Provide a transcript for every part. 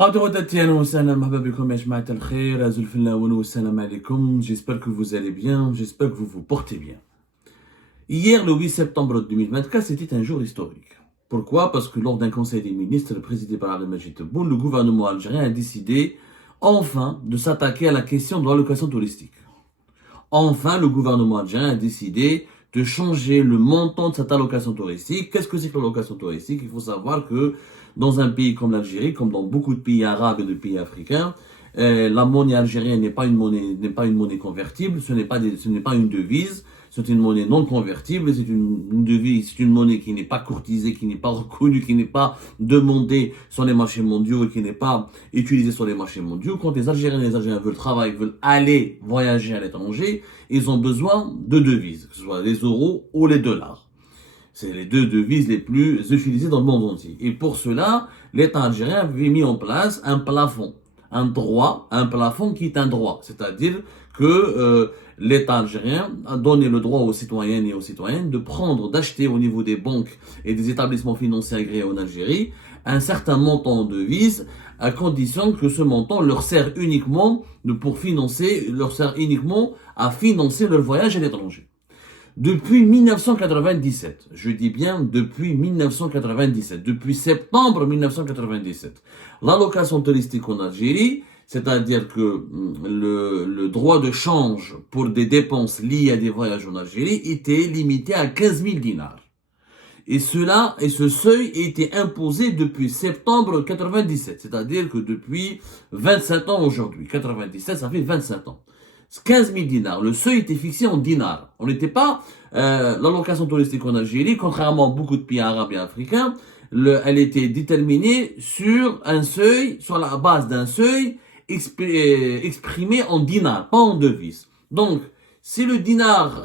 J'espère que vous allez bien, j'espère que vous vous portez bien. Hier, le 8 septembre 2024, c'était un jour historique. Pourquoi? Parce que lors d'un conseil des ministres présidé par Abdelmadjid Tebboune, le gouvernement algérien a décidé enfin de s'attaquer à la question de l'allocation touristique. Enfin, le gouvernement algérien a décidé de changer le montant de cette allocation touristique. Qu'est-ce que c'est que l'allocation touristique? Il faut savoir que dans un pays comme l'Algérie, comme dans beaucoup de pays arabes et de pays africains, la monnaie algérienne n'est pas une monnaie convertible, ce n'est pas une devise, c'est une monnaie non convertible, c'est une devise, c'est une monnaie qui n'est pas courtisée, qui n'est pas reconnue, qui n'est pas demandée sur les marchés mondiaux et qui n'est pas utilisée sur les marchés mondiaux. Quand les Algériens et les Algériens veulent travailler, veulent aller voyager à l'étranger, ils ont besoin de devises, que ce soit les euros ou les dollars. C'est les deux devises les plus utilisées dans le monde entier. Et pour cela, l'État algérien avait mis en place un plafond, un plafond qui est un droit. C'est-à-dire que l'État algérien a donné le droit aux citoyennes et aux citoyens de prendre, d'acheter au niveau des banques et des établissements financiers agréés en Algérie un certain montant de devises à condition que ce montant leur sert uniquement à financer leur voyage à l'étranger. Depuis 1997, je dis bien depuis 1997, depuis septembre 1997, l'allocation touristique en Algérie, c'est-à-dire que le droit de change pour des dépenses liées à des voyages en Algérie était limité à 15 000 dinars. Et ce seuil était imposé depuis septembre 97, c'est-à-dire que depuis 27 ans aujourd'hui. 97, ça fait 27 ans. 15 000 dinars. Le seuil était fixé en dinars. On n'était pas l'allocation touristique en Algérie, contrairement à beaucoup de pays arabes et africains, elle était déterminée sur la base d'un seuil exprimé en dinars, pas en devises. Donc, si le dinar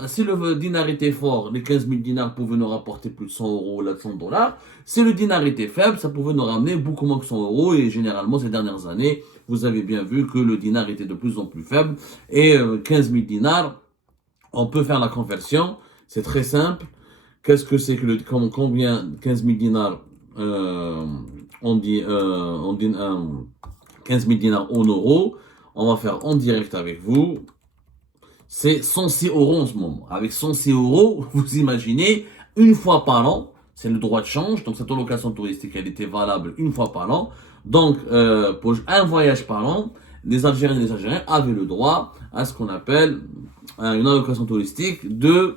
était fort, les 15 000 dinars pouvaient nous rapporter plus de 100 euros ou là de 100 dollars. Si le dinar était faible, ça pouvait nous ramener beaucoup moins que 100 euros. Et généralement, ces dernières années, vous avez bien vu que le dinar était de plus en plus faible. Et 15 000 dinars, on peut faire la conversion. C'est très simple. Qu'est-ce que c'est que combien 15 000 dinars, on dit 15 000 dinars en euros. On va faire en direct avec vous. C'est 106 euros en ce moment. Avec 106 euros, vous imaginez, une fois par an, c'est le droit de change. Donc cette allocation touristique, elle était valable une fois par an. Donc pour un voyage par an, les Algériens et les Algériens avaient le droit à ce qu'on appelle une allocation touristique de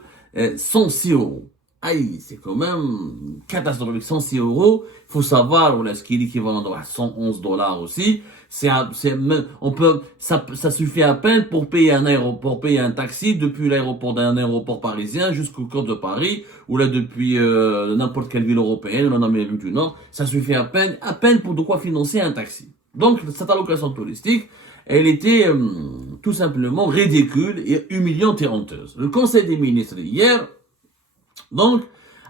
106 euros. Aïe, c'est quand même catastrophique. 106 euros, il faut savoir, ce qui est l'équivalent de 111 dollars aussi. Ça suffit à peine pour payer un taxi depuis d'un aéroport parisien jusqu'au cœur de Paris, ou là depuis n'importe quelle ville européenne, en Amérique du Nord. Ça suffit à peine pour de quoi financer un taxi. Donc, cette allocation touristique, elle était tout simplement ridicule et humiliante et honteuse. Le Conseil des ministres hier, donc,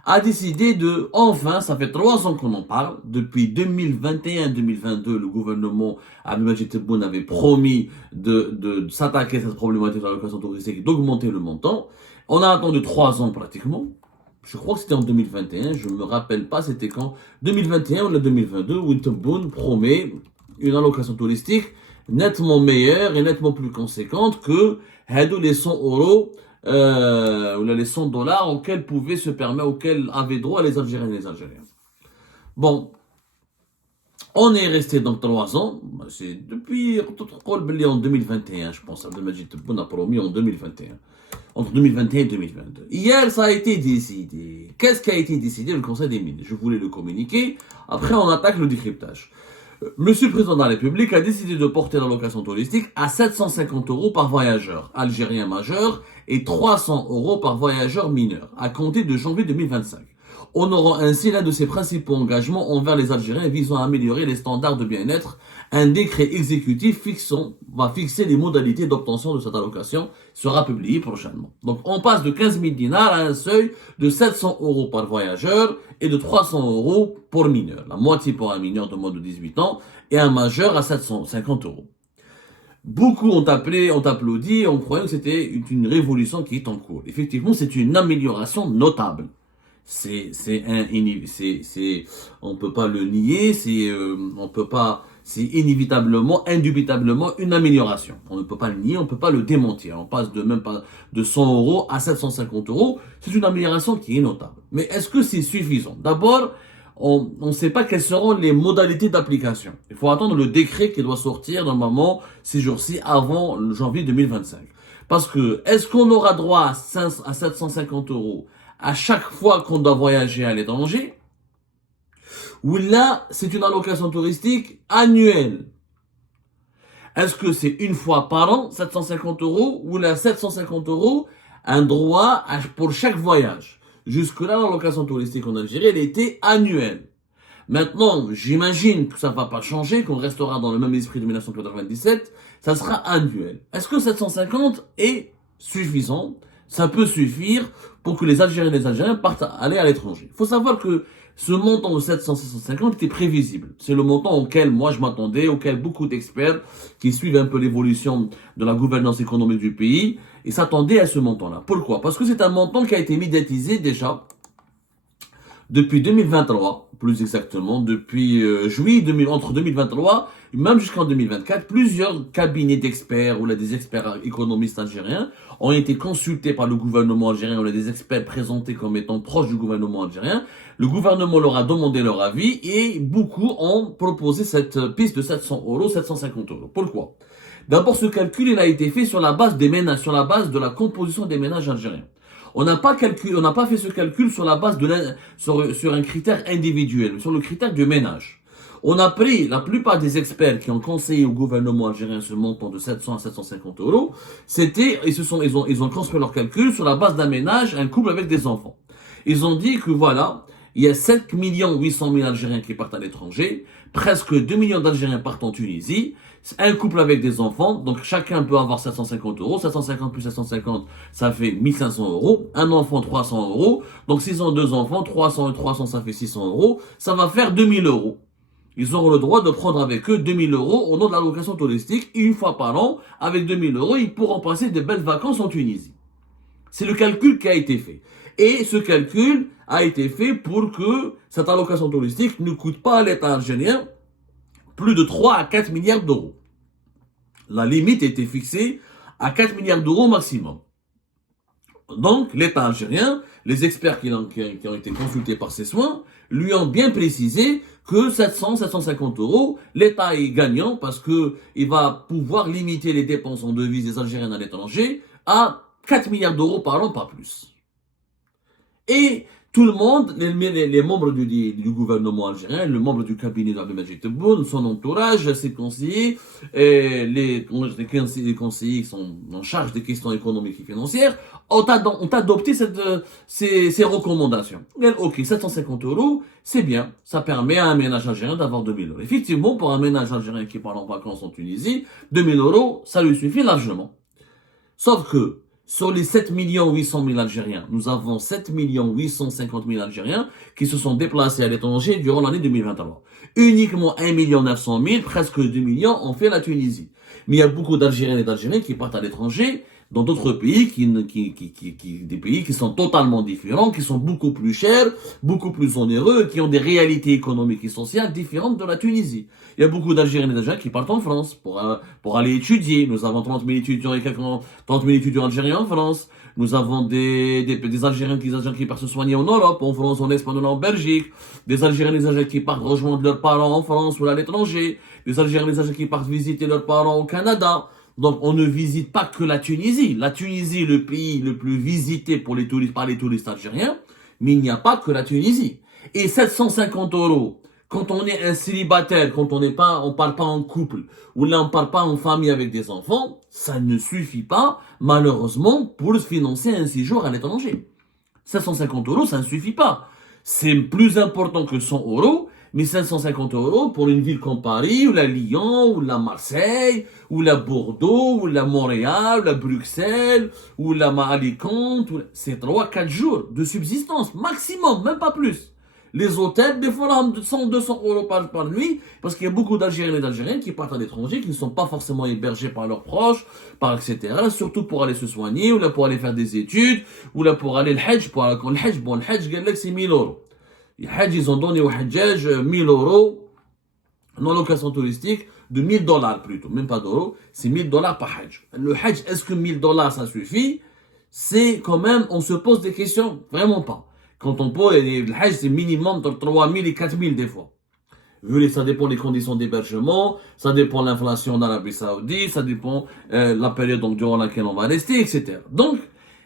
a décidé enfin, ça fait 3 ans qu'on en parle, depuis 2021-2022, le gouvernement Abdelmadjid Tebboune avait promis de s'attaquer à cette problématique de l'allocation touristique et d'augmenter le montant. On a attendu 3 ans pratiquement. Je crois que c'était en 2021, je ne me rappelle pas c'était quand, 2021 ou 2022, où Tebboune promet une allocation touristique nettement meilleure et nettement plus conséquente que les 100 euros ou les 100 dollars auxquels avaient droit les Algériens et les Algériens. Bon, on est resté donc 3 ans, c'est depuis en 2021, je pense, Abdelmadjid Tebboune a promis en 2021, entre 2021 et 2022. Hier, ça a été décidé. Qu'est-ce qui a été décidé le Conseil des ministres? Je voulais le communiquer, après on attaque le décryptage. Monsieur le Président de la République a décidé de porter l'allocation touristique à 750 euros par voyageur algérien majeur et 300 euros par voyageur mineur, à compter de janvier 2025. Honorant ainsi l'un de ses principaux engagements envers les Algériens visant à améliorer les standards de bien-être, un décret exécutif va fixer les modalités d'obtention de cette allocation, sera publié prochainement. Donc on passe de 15 000 dinars à un seuil de 700 euros par voyageur et de 300 euros pour mineur. La moitié pour un mineur de moins de 18 ans et un majeur à 750 euros. Beaucoup ont applaudi, on croyait que c'était une révolution qui est en cours. Effectivement, c'est une amélioration notable. On peut pas le nier, c'est inévitablement, indubitablement une amélioration. On ne peut pas le nier, on ne peut pas le démentir. On passe de même pas de 100 euros à 750 euros. C'est une amélioration qui est notable. Mais est-ce que c'est suffisant? D'abord, on ne sait pas quelles seront les modalités d'application. Il faut attendre le décret qui doit sortir normalement ces jours-ci avant le janvier 2025. Parce que est-ce qu'on aura droit à 750 euros à chaque fois qu'on doit voyager à l'étranger? Ou là, c'est une allocation touristique annuelle? Est-ce que c'est une fois par an, 750 euros, ou là, 750 euros, un droit pour chaque voyage? Jusque-là, l'allocation touristique en Algérie, elle était annuelle. Maintenant, j'imagine que ça ne va pas changer, qu'on restera dans le même esprit de 1997, ça sera annuel. Est-ce que 750 est suffisant? Ça peut suffire pour que les Algériens et les Algériens partent aller à l'étranger. Il faut savoir que ce montant de 750 était prévisible. C'est le montant auquel moi je m'attendais, auquel beaucoup d'experts qui suivent un peu l'évolution de la gouvernance économique du pays, et s'attendaient à ce montant-là. Pourquoi? Parce que c'est un montant qui a été médiatisé déjà depuis 2023, plus exactement, depuis juillet 2000, entre 2023, même jusqu'en 2024, plusieurs cabinets d'experts ou là, des experts économistes algériens ont été consultés par le gouvernement algérien ou là, des experts présentés comme étant proches du gouvernement algérien. Le gouvernement leur a demandé leur avis et beaucoup ont proposé cette piste de 700 euros, 750 euros. Pourquoi? D'abord, ce calcul, il a été fait sur la base des ménages, sur la base de la composition des ménages algériens. On n'a pas fait ce calcul sur la base sur un critère individuel, sur le critère du ménage. On a pris la plupart des experts qui ont conseillé au gouvernement algérien ce montant de 700 à 750 euros. Ils ont construit leur calcul sur la base d'un ménage, un couple avec des enfants. Ils ont dit que voilà, il y a 7 800 000 Algériens qui partent à l'étranger, presque 2 millions d'Algériens partent en Tunisie, un couple avec des enfants, donc chacun peut avoir 750 euros, 750 plus 750, ça fait 1500 euros, un enfant 300 euros, donc s'ils ont deux enfants, 300 et 300, ça fait 600 euros, ça va faire 2000 euros. Ils auront le droit de prendre avec eux 2000 euros au nom de l'allocation touristique, et une fois par an, avec 2000 euros, ils pourront passer de belles vacances en Tunisie. C'est le calcul qui a été fait. Et ce calcul a été fait pour que cette allocation touristique ne coûte pas à l'État algérien plus de 3 à 4 milliards d'euros. La limite a été fixée à 4 milliards d'euros maximum. Donc, l'État algérien, les experts qui ont été consultés par ces soins, lui ont bien précisé que 750 euros, l'État est gagnant parce que il va pouvoir limiter les dépenses en devises des Algériens à l'étranger à 4 milliards d'euros par an, pas plus. Et tout le monde, les membres du gouvernement algérien, les membres du cabinet d'Abdelmadjid Tebboune, son entourage, ses conseillers, les conseillers qui sont en charge des questions économiques et financières, ont adopté ces recommandations. Et, ok, 750 euros, c'est bien. Ça permet à un ménage algérien d'avoir 2000 euros. Effectivement, pour un ménage algérien qui part en vacances en Tunisie, 2000 euros, ça lui suffit largement. Sauf que, sur les 7 800 000 Algériens, nous avons 7 850 000 Algériens qui se sont déplacés à l'étranger durant l'année 2023. Uniquement 1 900 000, presque 2 millions, ont fait la Tunisie. Mais il y a beaucoup d'Algériens et d'Algériens qui partent à l'étranger dans d'autres pays des pays qui sont totalement différents, qui sont beaucoup plus chers, beaucoup plus onéreux, qui ont des réalités économiques et sociales différentes de la Tunisie. Il y a beaucoup d'Algériens et d'Algériens qui partent en France pour aller étudier. Nous avons 30 000 étudiants et 30 000 étudiants algériens en France. Nous avons des Algériens qui partent se soigner en Europe, en France, en Espagne, en Belgique. Des Algériens et des Algériens qui partent rejoindre leurs parents en France ou à l'étranger. Des Algériens et des Algériens qui partent visiter leurs parents au Canada. Donc, on ne visite pas que la Tunisie. La Tunisie est le pays le plus visité par les touristes algériens, mais il n'y a pas que la Tunisie. Et 750 euros, quand on est un célibataire, quand on parle pas en couple, ou là on parle pas en famille avec des enfants, ça ne suffit pas, malheureusement, pour financer un séjour à l'étranger. 750 euros, ça ne suffit pas. C'est plus important que 100 euros, mais 550 euros pour une ville comme Paris, ou la Lyon, ou la Marseille, ou la Bordeaux, ou la Montréal, ou la Bruxelles, ou la Alicante, c'est 3-4 jours de subsistance, maximum, même pas plus. Les hôtels, des fois, 100-200 euros par nuit, parce qu'il y a beaucoup d'Algériens et d'Algériens qui partent à l'étranger, qui ne sont pas forcément hébergés par leurs proches, etc., surtout pour aller se soigner, ou là pour aller faire des études, ou là pour aller le Hajj, le Hajj, c'est 1000 euros. Les Hajj, ils ont donné au Hajjaj 1000 euros une allocation touristique de 1000 dollars plutôt, même pas d'euros, c'est 1000 dollars par Hajj. Le Hajj, est-ce que 1000 dollars ça suffit? C'est quand même, on se pose des questions, vraiment pas. Quand on pose, le Hajj c'est minimum entre 3000 et 4000 des fois. Ça dépend des conditions d'hébergement, ça dépend de l'inflation en Arabie Saoudite, ça dépend la période donc, durant laquelle on va rester, etc. Donc,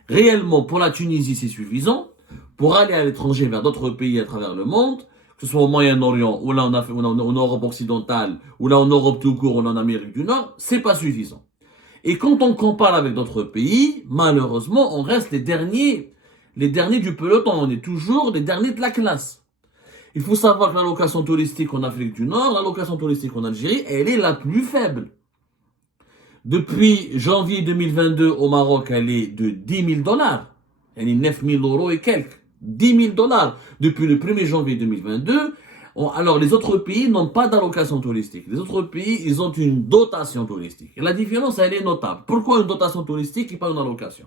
réellement, pour la Tunisie, c'est suffisant. Pour aller à l'étranger vers d'autres pays à travers le monde, que ce soit au Moyen-Orient, ou là en Europe occidentale, ou là en Europe tout court, ou en Amérique du Nord, c'est pas suffisant. Et quand on compare avec d'autres pays, malheureusement, on reste les derniers du peloton. On est toujours les derniers de la classe. Il faut savoir que l'allocation touristique en Afrique du Nord, l'allocation touristique en Algérie, elle est la plus faible. Depuis janvier 2022 au Maroc, elle est de 10 000 dollars. Elle est 9 000 euros et quelques. 10 000 dollars. Depuis le 1er janvier 2022, alors les autres pays n'ont pas d'allocation touristique. Les autres pays, ils ont une dotation touristique. Et la différence, elle est notable. Pourquoi une dotation touristique et pas une allocation?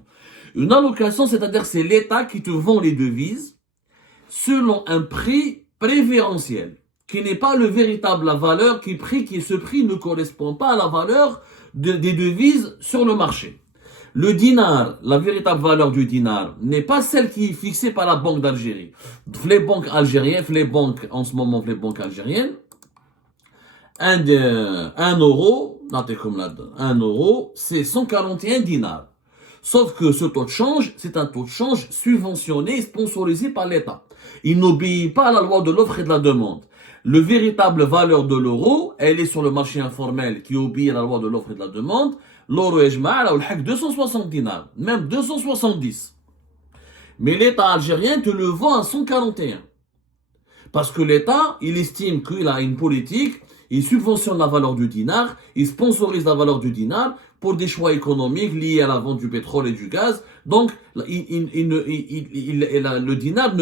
Une allocation, c'est-à-dire c'est l'État qui te vend les devises selon un prix préférentiel, qui n'est pas le véritable valeur, ce prix ne correspond pas à la valeur des devises sur le marché. Le dinar, la véritable valeur du dinar, n'est pas celle qui est fixée par la Banque d'Algérie. Les banques algériennes, en ce moment, les banques algériennes, 1 euro, notez comme là, 1 euro, c'est 141 dinars. Sauf que ce taux de change, c'est un taux de change subventionné et sponsorisé par l'État. Il n'obéit pas à la loi de l'offre et de la demande. Le véritable valeur de l'euro, elle est sur le marché informel qui obéit à la loi de l'offre et de la demande. L'euro est là où le 260 dinars, même 270. Mais l'État algérien te le vend à 141. Parce que l'État, il estime qu'il a une politique, il subventionne la valeur du dinar, il sponsorise la valeur du dinar pour des choix économiques liés à la vente du pétrole et du gaz. Donc, le dinar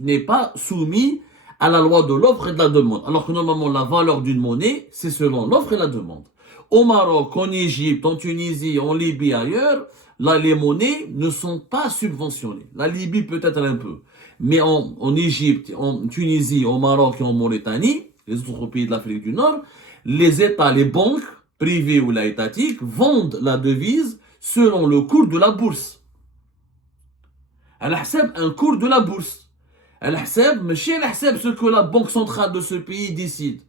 n'est pas soumis à la loi de l'offre et de la demande. Alors que normalement, la valeur d'une monnaie, c'est selon l'offre et la demande. Au Maroc, en Égypte, en Tunisie, en Libye, ailleurs, là, les monnaies ne sont pas subventionnées. La Libye peut-être un peu. Mais en Égypte, en Tunisie, au Maroc et en Mauritanie, les autres pays de l'Afrique du Nord, les États, les banques, privées ou la étatiques, vendent la devise selon le cours de la bourse. Elle un cours de la bourse. Elle ce que la banque centrale de ce pays décide.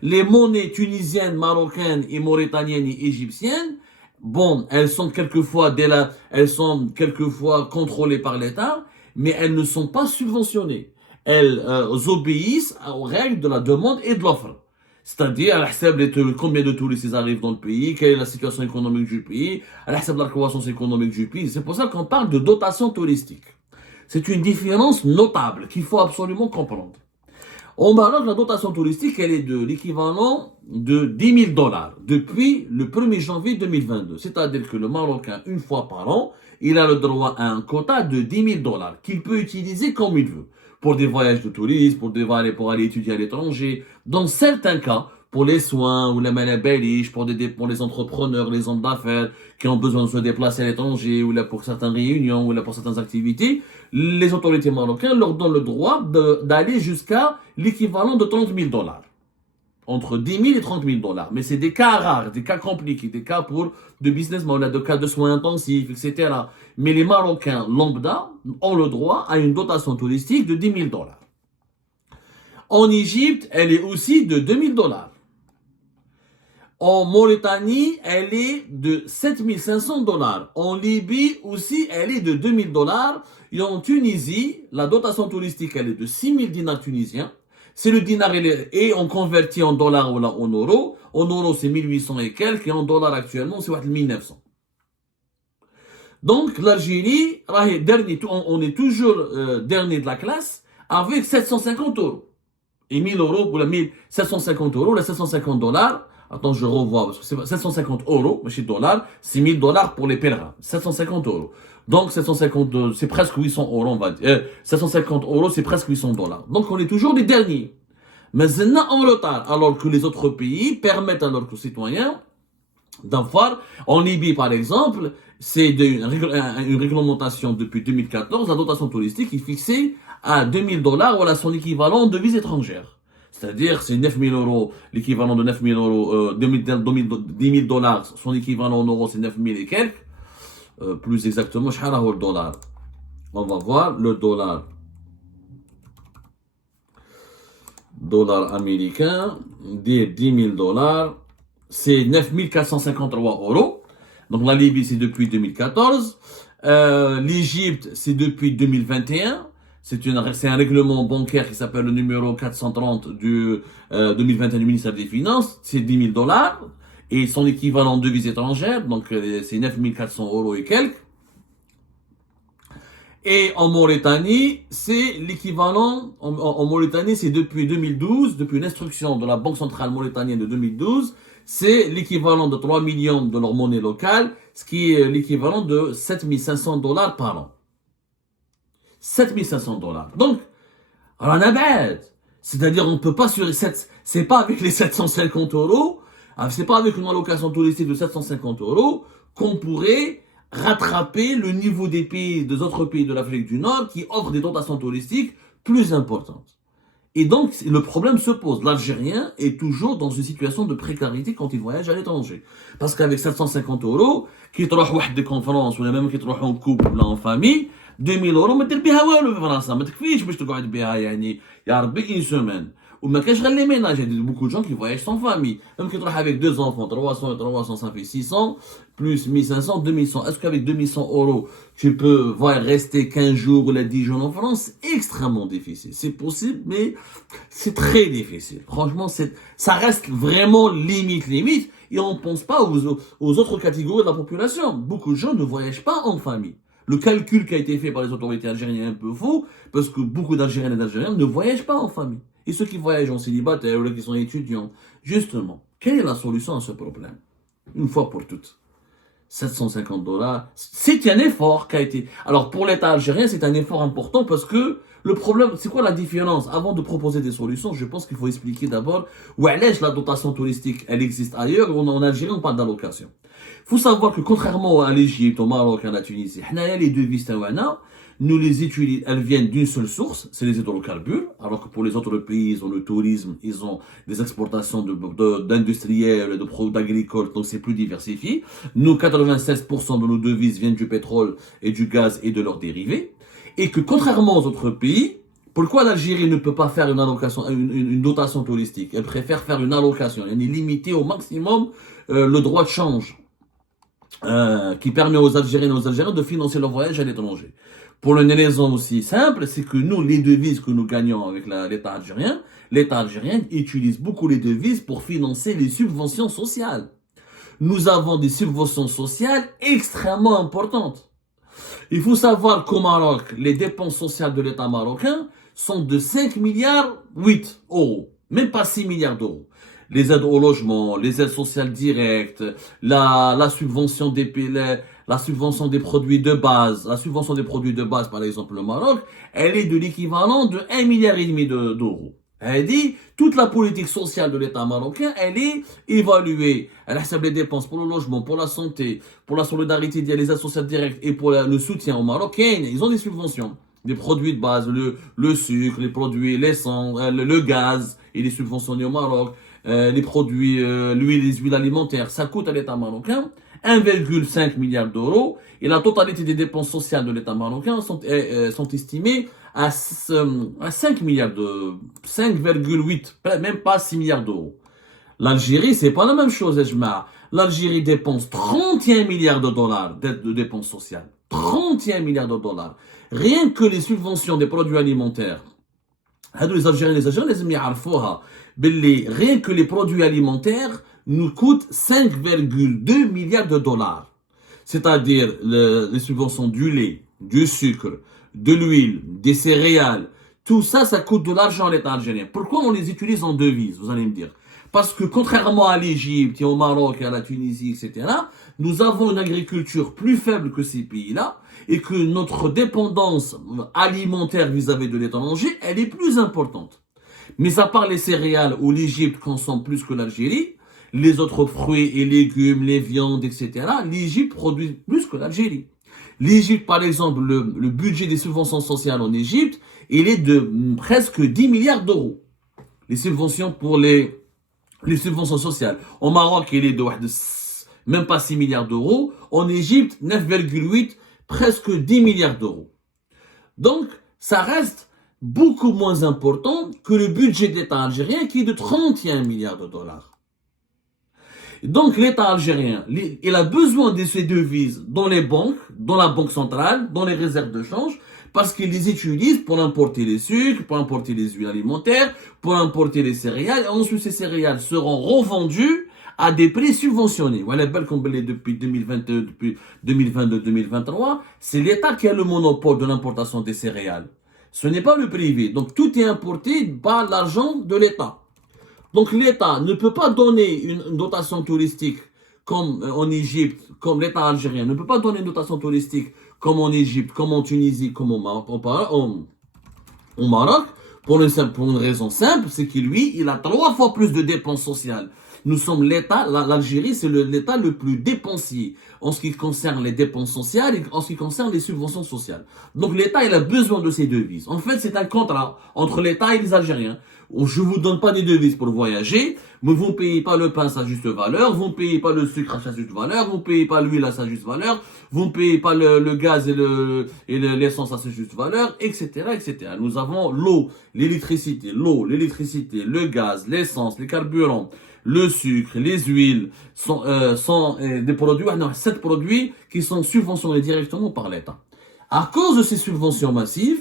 Les monnaies tunisiennes, marocaines et mauritaniennes et égyptiennes, bon, elles sont quelquefois contrôlées par l'État, mais elles ne sont pas subventionnées. Elles obéissent aux règles de la demande et de l'offre. C'est-à-dire, combien de touristes arrivent dans le pays, quelle est la situation économique du pays, la croissance économique du pays. C'est pour ça qu'on parle de dotation touristique. C'est une différence notable qu'il faut absolument comprendre. Au Maroc, la dotation touristique, elle est de l'équivalent de 10 000 dollars depuis le 1er janvier 2022. C'est-à-dire que le Marocain, une fois par an, il a le droit à un quota de 10 000 dollars qu'il peut utiliser comme il veut. Pour des voyages de tourisme, pour aller étudier à l'étranger. Dans certains cas, pour les soins ou les malabéliches, pour les entrepreneurs, les hommes d'affaires qui ont besoin de se déplacer à l'étranger, ou là pour certaines réunions, ou là pour certaines activités, les autorités marocaines leur donnent le droit d'aller jusqu'à l'équivalent de 30 000 dollars. Entre 10 000 et 30 000 dollars. Mais c'est des cas rares, des cas compliqués, des cas de business, des cas de soins intensifs, etc. Mais les Marocains lambda ont le droit à une dotation touristique de 10 000 dollars. En Égypte, elle est aussi de 2 000 dollars. En Mauritanie, elle est de 7 500 dollars. En Libye aussi, elle est de 2 000 dollars. Et en Tunisie, la dotation touristique, elle est de 6 000 dinars tunisiens. C'est le dinar et on convertit en dollars ou là en euros. En euros, c'est 1800 et quelques. Et en dollars actuellement, c'est 1900. Donc, l'Algérie, on est toujours dernier de la classe avec 750 euros. Et 1000 euros pour la 1750 euros, les 750 dollars. Attends, je revois, parce que c'est 750 euros, mais chez dollars, c'est 1000 dollars pour les pèlerins. 750 euros. Donc, 750, c'est presque 800 euros, on va dire. 750 euros, c'est presque 800 dollars. Donc, on est toujours les derniers. Mais maintenant, en retard, alors que les autres pays permettent à leurs citoyens d'avoir, en Libye, par exemple, c'est une réglementation depuis 2014, la dotation touristique est fixée à 2000 dollars, voilà son équivalent en devises étrangères. C'est-à-dire, c'est 9 000 euros, l'équivalent de 9 000 euros, 10 000 dollars, son équivalent en euros, c'est 9 000 et quelques. Plus exactement, je le dollar. On va voir le dollar. Dollar américain, des 10 000 dollars, c'est 9 453 euros. Donc la Libye, c'est depuis 2014. L'Égypte, c'est depuis 2021. C'est un règlement bancaire qui s'appelle le numéro 430 du 2021 du ministère des Finances. C'est 10 000 dollars. Et son équivalent en devises étrangères, donc c'est 9 400 euros et quelques. Et en Mauritanie, c'est l'équivalent, en Mauritanie, c'est depuis 2012, depuis l'instruction de la Banque centrale mauritanienne de 2012, c'est l'équivalent de 3 millions de leur monnaie locale, ce qui est l'équivalent de 7 500 dollars par an. 7 500 dollars. Donc, rien à bête. C'est-à-dire, on peut pas c'est pas avec les 750 euros, c'est pas avec une allocation touristique de 750 euros qu'on pourrait rattraper le niveau des autres pays de l'Afrique du Nord qui offrent des dotations touristiques plus importantes. Et donc, le problème se pose. L'Algérien est toujours dans une situation de précarité quand il voyage à l'étranger. Parce qu'avec 750 euros, qui te roh des conférences, ou même qui te roh en couple, là, en famille, 2000 euros, ما دير بها والو في فرنسا ما تكفيش باش تقعد بها يعني يا ربي une semaine. وما كاش غير les ménages, il y a beaucoup de gens qui voyagent sans famille. Même qui travaillent avec deux enfants, 300 et 300, ça fait 600, plus 1500, 2100. Est-ce qu'avec 2100 euros, tu peux rester 15 jours ou 10 jours en France? Extrêmement difficile. C'est possible, mais c'est très difficile. Franchement, ça reste vraiment limite. Et on ne pense pas aux autres catégories de la population. Beaucoup de gens ne voyagent pas en famille. Le calcul qui a été fait par les autorités algériennes est un peu faux, parce que beaucoup d'Algériennes et d'Algériens ne voyagent pas en famille. Et ceux qui voyagent en célibataire ou qui sont étudiants, justement, quelle est la solution à ce problème? Une fois pour toutes. 750 dollars, c'est un effort qui a été... Alors pour l'État algérien, c'est un effort important parce que le problème, c'est quoi la différence? Avant de proposer des solutions, je pense qu'il faut expliquer d'abord où est la dotation touristique, elle existe ailleurs, en Algérie, on parle d'allocation. Il faut savoir que contrairement à l'Égypte, au Maroc, à la Tunisie, les devises tawana, nous les utilisons, elles viennent d'une seule source, c'est les hydrocarbures, alors que pour les autres pays, ils ont le tourisme, ils ont des exportations d'industriels, de produits agricoles, donc c'est plus diversifié. Nous, 96% de nos devises viennent du pétrole et du gaz et de leurs dérivés. Et que contrairement aux autres pays, pourquoi l'Algérie ne peut pas faire une dotation touristique? Elle préfère faire une allocation, elle est limitée au maximum le droit de change. Qui permet aux Algériens et aux Algériens de financer leur voyage à l'étranger. Pour une raison aussi simple, c'est que nous, les devises que nous gagnons avec l'État algérien utilise beaucoup les devises pour financer les subventions sociales. Nous avons des subventions sociales extrêmement importantes. Il faut savoir qu'au Maroc, les dépenses sociales de l'État marocain sont de 5 milliards 8 euros, même pas 6 milliards d'euros. Les aides au logement, les aides sociales directes, la subvention la subvention des produits de base, par exemple, le Maroc, elle est de l'équivalent de 1,5 milliard d'euros. Elle dit, toute la politique sociale de l'État marocain, elle est évaluée. Elle a les dépenses pour le logement, pour la santé, pour la solidarité, les aides sociales directes et pour le soutien aux Marocains. Ils ont des subventions. Des produits de base, le sucre, les produits, l'essence, le gaz, il est subventionné au Maroc. Les produits, l'huile, les huiles alimentaires, ça coûte à l'État marocain 1,5 milliard d'euros et la totalité des dépenses sociales de l'État marocain sont estimées à 5 milliards de 5,8, même pas 6 milliards d'euros. L'Algérie, c'est pas la même chose, l'Algérie dépense 31 milliards de dollars de dépenses sociales. 31 milliards de dollars. Rien que les subventions des produits alimentaires. Les Algériens, les يعرفوها باللي rien que les produits alimentaires nous coûtent 5,2 milliards de dollars. C'est-à-dire les subventions du lait, du sucre, de l'huile, des céréales. Tout ça, ça coûte de l'argent à l'État algérien. Pourquoi on les utilise en devises, vous allez me dire? Parce que contrairement à l'Égypte et au Maroc et à la Tunisie, etc., nous avons une agriculture plus faible que ces pays-là et que notre dépendance alimentaire vis-à-vis de l'étranger, elle est plus importante. Mais à part les céréales où l'Égypte consomme plus que l'Algérie, les autres fruits et légumes, les viandes, etc., l'Égypte produit plus que l'Algérie. L'Égypte, par exemple, le budget des subventions sociales en Égypte, il est de presque 10 milliards d'euros. les subventions pour les subventions sociales. Au Maroc, il est de même pas 6 milliards d'euros. En Égypte, 9,8, presque 10 milliards d'euros. Donc, ça reste beaucoup moins important que le budget de l'État algérien qui est de 31 milliards de dollars. Donc, l'État algérien, il a besoin de ces devises dans les banques, dans la banque centrale, dans les réserves de change, parce qu'ils les utilisent pour importer les sucres, pour importer les huiles alimentaires, pour importer les céréales. Et ensuite, ces céréales seront revendues à des prix subventionnés. Voilà, comme depuis 2022, depuis 2022-2023, c'est l'État qui a le monopole de l'importation des céréales. Ce n'est pas le privé. Donc, tout est importé par l'argent de l'État. Donc l'État ne peut pas donner une dotation touristique comme en Égypte, comme l'État algérien ne peut pas donner une dotation touristique comme en Égypte, comme en Tunisie, comme au Maroc, pour une raison simple, c'est que lui, il a 3 fois plus de dépenses sociales. Nous sommes l'État, l'Algérie, c'est l'État le plus dépensier en ce qui concerne les dépenses sociales et en ce qui concerne les subventions sociales. Donc l'État, il a besoin de ces devises. En fait, c'est un contrat entre l'État et les Algériens. Je vous donne pas des devises pour voyager, mais vous ne payez pas le pain à sa juste valeur, vous ne payez pas le sucre à sa juste valeur, vous ne payez pas l'huile à sa juste valeur, vous ne payez pas le gaz et l'essence à sa juste valeur, etc., etc. Nous avons l'électricité, le gaz, l'essence, les carburants, le sucre, les huiles, sont des produits, 7 produits qui sont subventionnés directement par l'État. À cause de ces subventions massives,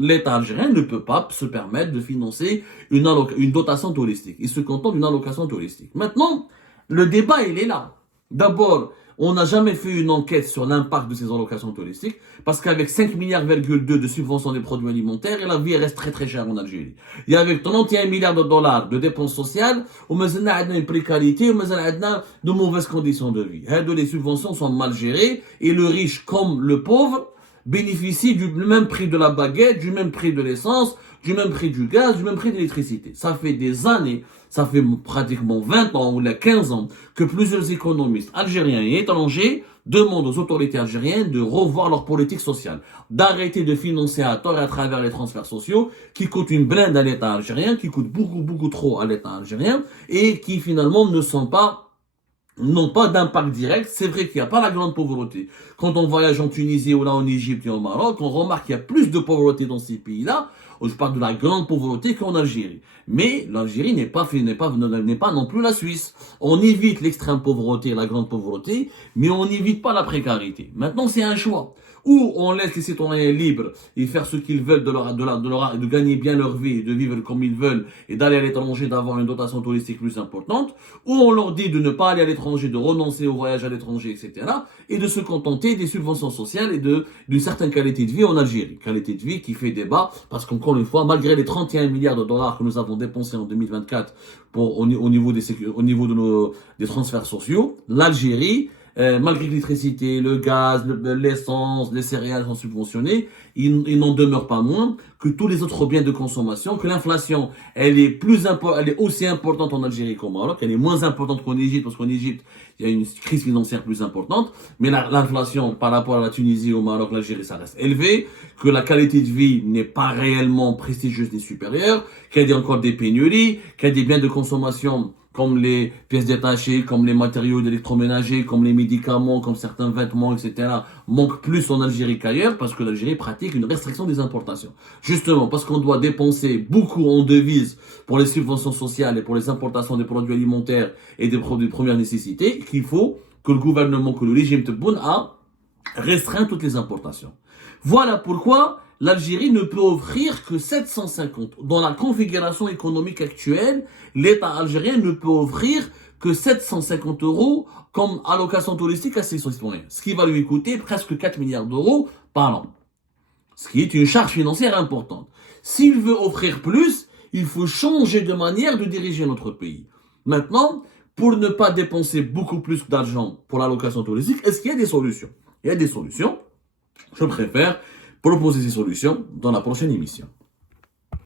l'État algérien ne peut pas se permettre de financer une dotation touristique. Il se contente d'une allocation touristique. Maintenant, le débat, il est là. D'abord, on n'a jamais fait une enquête sur l'impact de ces allocations touristiques, parce qu'avec 5,2 milliards de subventions des produits alimentaires, la vie reste très très chère en Algérie. Et avec 31 milliards de dollars de dépenses sociales, on a une précarité, on a de mauvaises conditions de vie. Les subventions sont mal gérées, et le riche comme le pauvre bénéficient du même prix de la baguette, du même prix de l'essence, du même prix du gaz, du même prix de l'électricité. Ça fait des années, ça fait pratiquement 20 ans ou 15 ans que plusieurs économistes algériens et étrangers demandent aux autorités algériennes de revoir leur politique sociale, d'arrêter de financer à tort et à travers les transferts sociaux qui coûtent une blinde à l'État algérien, qui coûtent beaucoup trop à l'État algérien et qui finalement n'ont pas d'impact direct. C'est vrai qu'il n'y a pas la grande pauvreté. Quand on voyage en Tunisie ou là en Égypte et au Maroc, on remarque qu'il y a plus de pauvreté dans ces pays-là. Je parle de la grande pauvreté qu'en Algérie. Mais l'Algérie n'est pas non plus la Suisse. On évite l'extrême pauvreté et la grande pauvreté, mais on n'évite pas la précarité. Maintenant, c'est un choix. Ou on laisse les citoyens libres et faire ce qu'ils veulent de gagner bien leur vie, de vivre comme ils veulent et d'aller à l'étranger, d'avoir une dotation touristique plus importante. Ou on leur dit de ne pas aller à l'étranger, de renoncer au voyage à l'étranger, etc. Et de se contenter des subventions sociales et d'une certaine qualité de vie en Algérie. Qualité de vie qui fait débat parce qu'encore une fois, malgré les 31 milliards de dollars que nous avons dépensés en 2024 au niveau des transferts sociaux, l'Algérie, malgré que l'électricité, le gaz, l'essence, les céréales sont subventionnés, il n'en demeure pas moins que tous les autres biens de consommation, que l'inflation, elle est aussi importante en Algérie qu'au Maroc, elle est moins importante qu'en Égypte, parce qu'en Égypte, il y a une crise financière plus importante, mais l'inflation par rapport à la Tunisie, au Maroc, l'Algérie, ça reste élevé, que la qualité de vie n'est pas réellement prestigieuse ni supérieure, qu'il y a encore des pénuries, qu'il y a des biens de consommation comme les pièces détachées, comme les matériaux d'électroménager, comme les médicaments, comme certains vêtements, etc., manquent plus en Algérie qu'ailleurs, parce que l'Algérie pratique une restriction des importations. Justement, parce qu'on doit dépenser beaucoup en devises pour les subventions sociales et pour les importations des produits alimentaires et des produits de première nécessité, qu'il faut que le gouvernement, que le régime Tebboune a restreint toutes les importations. Voilà pourquoi l'Algérie ne peut offrir que 750. Dans la configuration économique actuelle, l'État algérien ne peut offrir que 750 euros comme allocation touristique à ses citoyens, ce qui va lui coûter presque 4 milliards d'euros par an, ce qui est une charge financière importante. S'il veut offrir plus, il faut changer de manière de diriger notre pays. Maintenant, pour ne pas dépenser beaucoup plus d'argent pour l'allocation touristique, est-ce qu'il y a des solutions? Il y a des solutions. Je préfère proposer ces solutions dans la prochaine émission.